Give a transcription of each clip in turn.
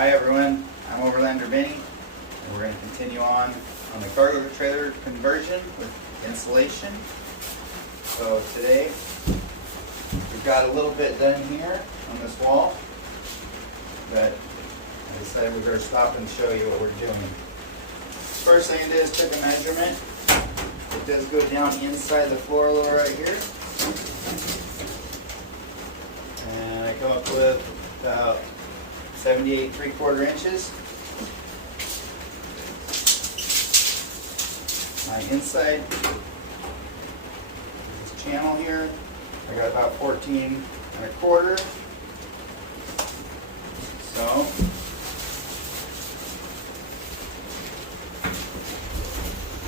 Hi everyone, I'm Overlander Benny, and we're going to continue on the cargo trailer conversion with insulation. So today we've got a little bit done here on this wall, but I decided we're going to stop and show you what we're doing. First thing I did is took a measurement. It does go down inside the floor a little right here, and I come up with about 78 3/4 inches. My inside this channel here, I got about 14 1/4. So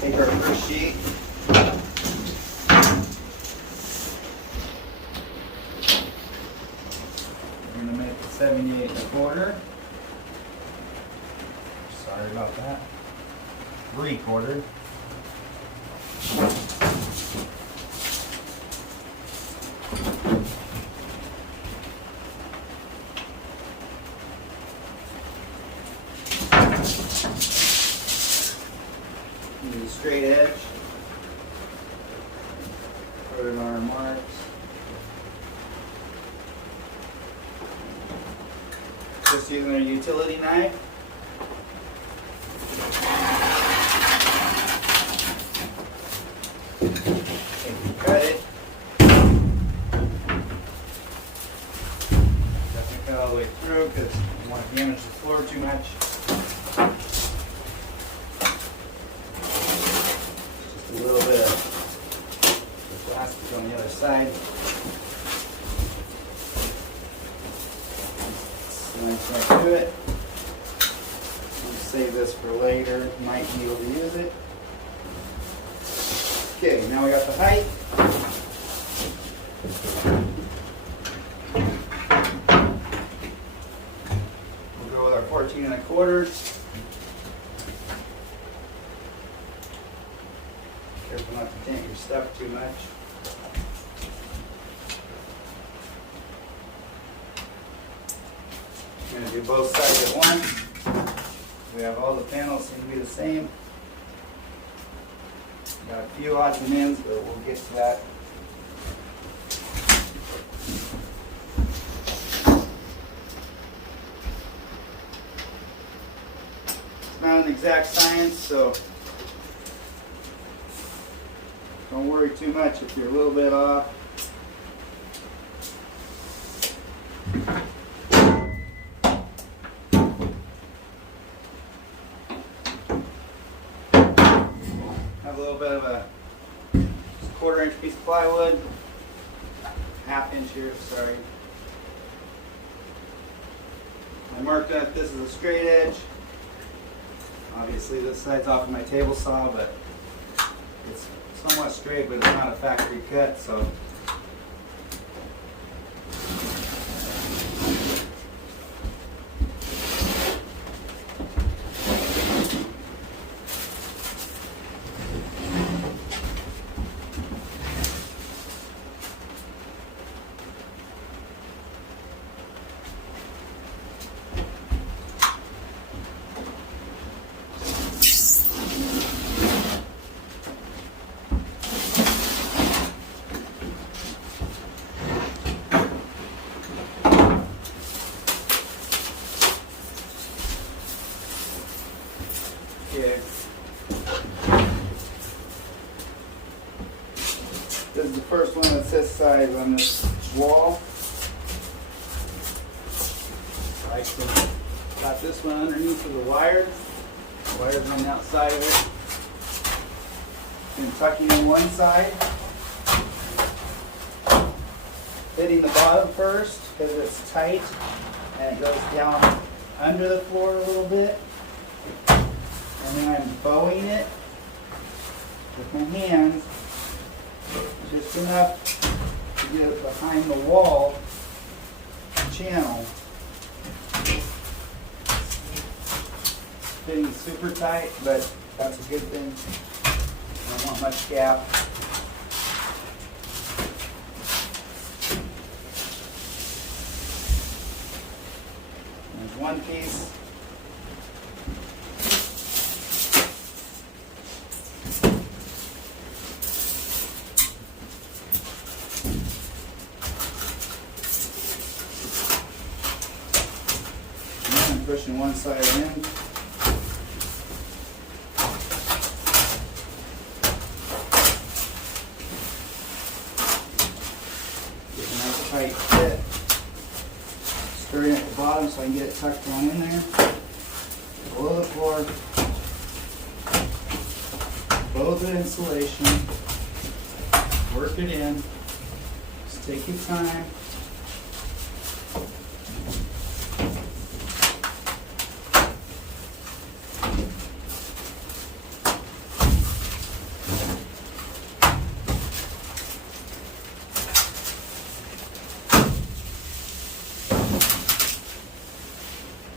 take our first sheet. We're going to make 78 1/4. Sorry about that. 3/4. Use a straight edge. Put it on our marks. Just using a utility knife. Cut it. Doesn't cut all the way through because you don't want to damage the floor too much. Just a little bit of plastic on the other side. Nice right to it. We'll save this for later. Might be able to use it. Okay, now we got the height. We'll go with our 14 1/4. Careful not to dent your stuff too much. I'm going to do both sides at once. We have all the panels seem to be the same. Got a few odds and ends, but we'll get to that. It's not an exact science, so don't worry too much if you're a little bit off. Have a little bit of a 1/4 inch piece of plywood, 1/2 inch here, sorry. I marked that this is a straight edge. Obviously this side's off of my table saw, but it's somewhat straight, but it's not a factory cut, so okay. This is the first one that's this size on this wall. I got this one underneath of the wire. The wire's on the outside of it. And tucking in one side. Hitting the bottom first because it's tight and it goes down under the floor a little bit. And then I'm bowing it with my hands just enough to get it behind the wall channel. Fitting super tight, but that's a good thing. I don't want much gap. There's one piece I'm pushing one side in. Get a nice tight fit. Stirring at the bottom so I can get it tucked on in there. Below the floor. Below the insulation. Work it in. Just take your time.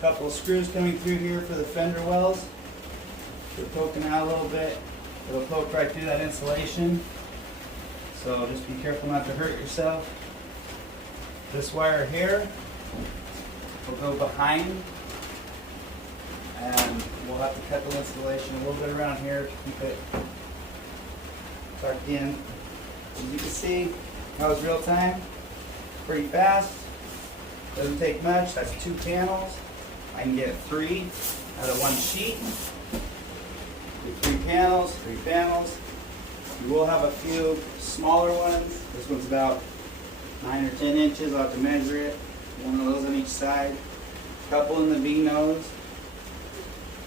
Couple of screws coming through here for the fender wells. They're poking out a little bit. It'll poke right through that insulation. So just be careful not to hurt yourself. This wire here will go behind, and we'll have to cut the insulation a little bit around here to keep it tucked in. As you can see, that was real time. Pretty fast. Doesn't take much. That's 2 panels. I can get 3 out of 1 sheet. Do 3 panels, 3 panels. You will have a few smaller ones. This one's about 9 or 10 inches. I'll have to measure it. One of those on each side. A couple in the V-nose.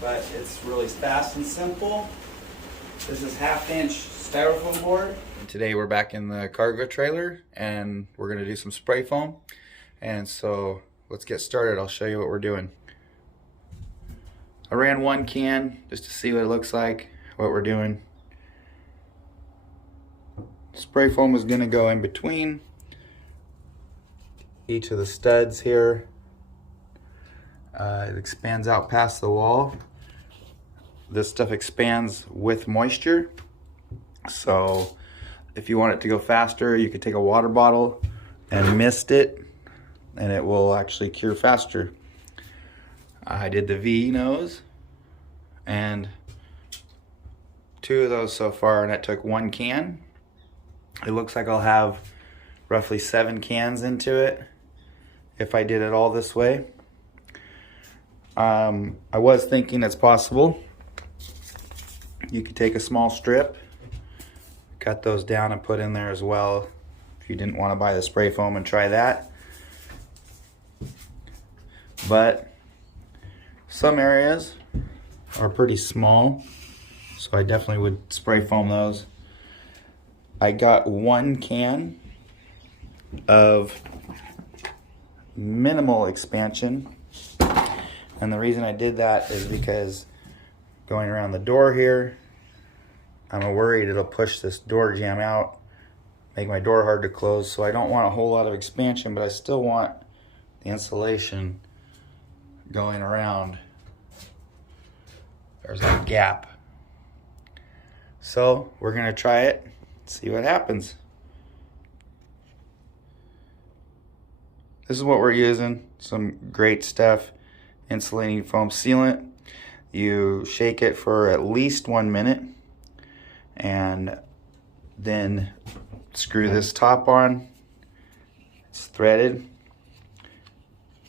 But it's really fast and simple. This is 1/2 inch styrofoam board. Today we're back in the cargo trailer and we're going to do some spray foam. And so let's get started. I'll show you what we're doing. I ran 1 can just to see what it looks like, what we're doing. Spray foam is going to go in between each of the studs here. It expands out past the wall. This stuff expands with moisture. So if you want it to go faster, you could take a water bottle and mist it and it will actually cure faster. I did the V nose and 2 of those so far, and that took 1 can. It looks like I'll have roughly 7 cans into it if I did it all this way. I was thinking it's possible. You could take a small strip, cut those down and put in there as well if you didn't want to buy the spray foam and try that. But some areas are pretty small, so I definitely would spray foam those. I got 1 can of minimal expansion, and the reason I did that is because going around the door here, I'm worried it'll push this door jamb out, make my door hard to close. So I don't want a whole lot of expansion, but I still want the insulation going around. There's a gap. So we're gonna try it, see what happens. This is what we're using, some great stuff, insulating foam sealant. You shake it for at least 1 minute and then screw this top on. It's threaded.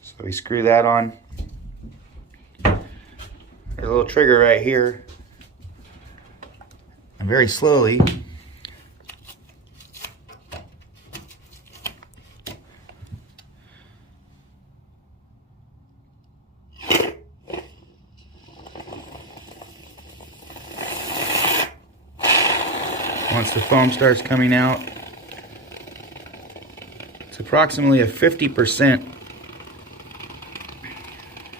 So we screw that on. There's a little trigger right here. And very slowly once the foam starts coming out, it's approximately a 50%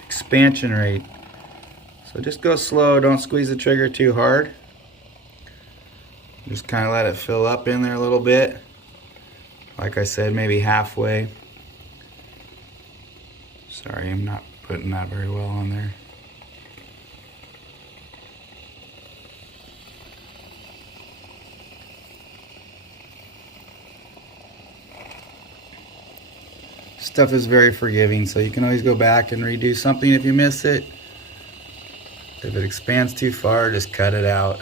expansion rate. So just go slow, don't squeeze the trigger too hard. Just kind of let it fill up in there a little bit. Like I said, maybe halfway. Sorry, I'm not putting that very well on there. Stuff is very forgiving, so you can always go back and redo something if you miss it. If it expands too far, just cut it out.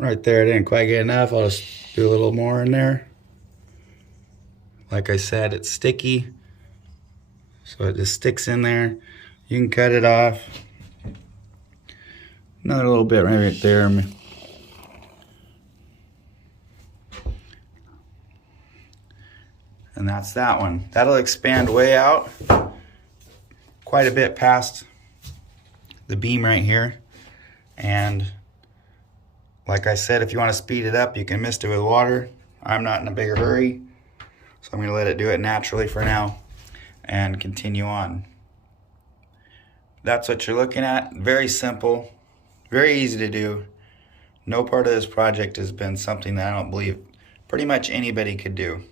Right there, I didn't quite get enough. I'll just do a little more in there. Like I said, it's sticky, so it just sticks in there. You can cut it off. Another little bit right there. And that's that one. That'll expand way out, quite a bit past the beam right here. And like I said, if you want to speed it up, you can mist it with water. I'm not in a bigger hurry, so I'm going to let it do it naturally for now and continue on. That's what you're looking at. Very simple, very easy to do. No part of this project has been something that I don't believe pretty much anybody could do.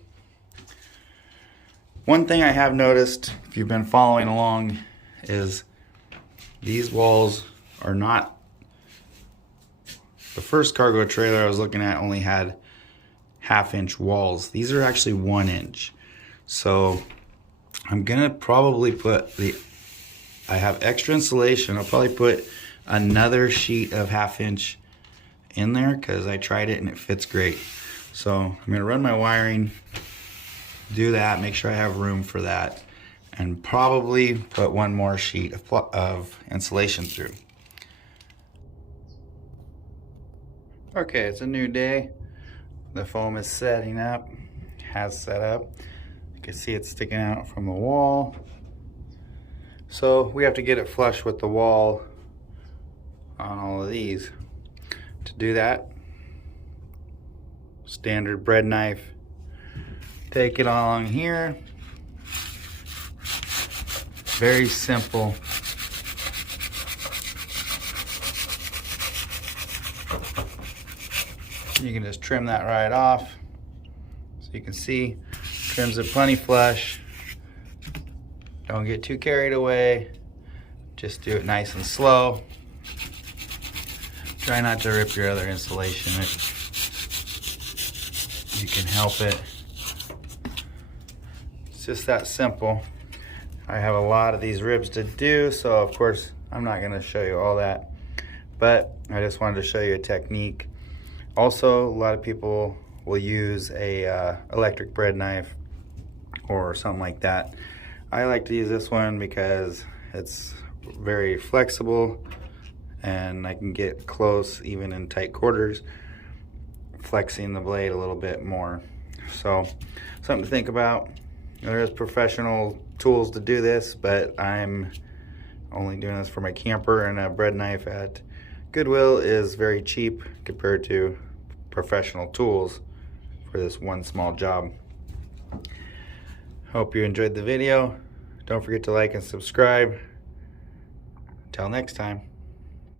One thing I have noticed, if you've been following along, is these walls are not. The first cargo trailer I was looking at only had 1/2 inch walls. These are actually 1 inch. So I'm gonna probably put I have extra insulation. I'll probably put another sheet of 1/2 inch in there because I tried it and it fits great. So I'm gonna run my wiring, do that, make sure I have room for that, and probably put one more sheet of insulation through. Okay, it's a new day. The foam is setting up, has set up. You can see it's sticking out from the wall. So we have to get it flush with the wall on all of these. To do that, standard bread knife. Take it along here. Very simple. You can just trim that right off. So you can see, trims it plenty flush. Don't get too carried away. Just do it nice and slow. Try not to rip your other insulation. You can help it. It's just that simple. I have a lot of these ribs to do, so of course I'm not going to show you all that. But I just wanted to show you a technique. Also, a lot of people will use a electric bread knife or something like that. I like to use this one because it's very flexible and I can get close even in tight quarters, flexing the blade a little bit more. So something to think about. There's professional tools to do this, but I'm only doing this for my camper, and a bread knife at Goodwill is very cheap compared to professional tools for this one small job. Hope you enjoyed the video. Don't forget to like and subscribe. Until next time.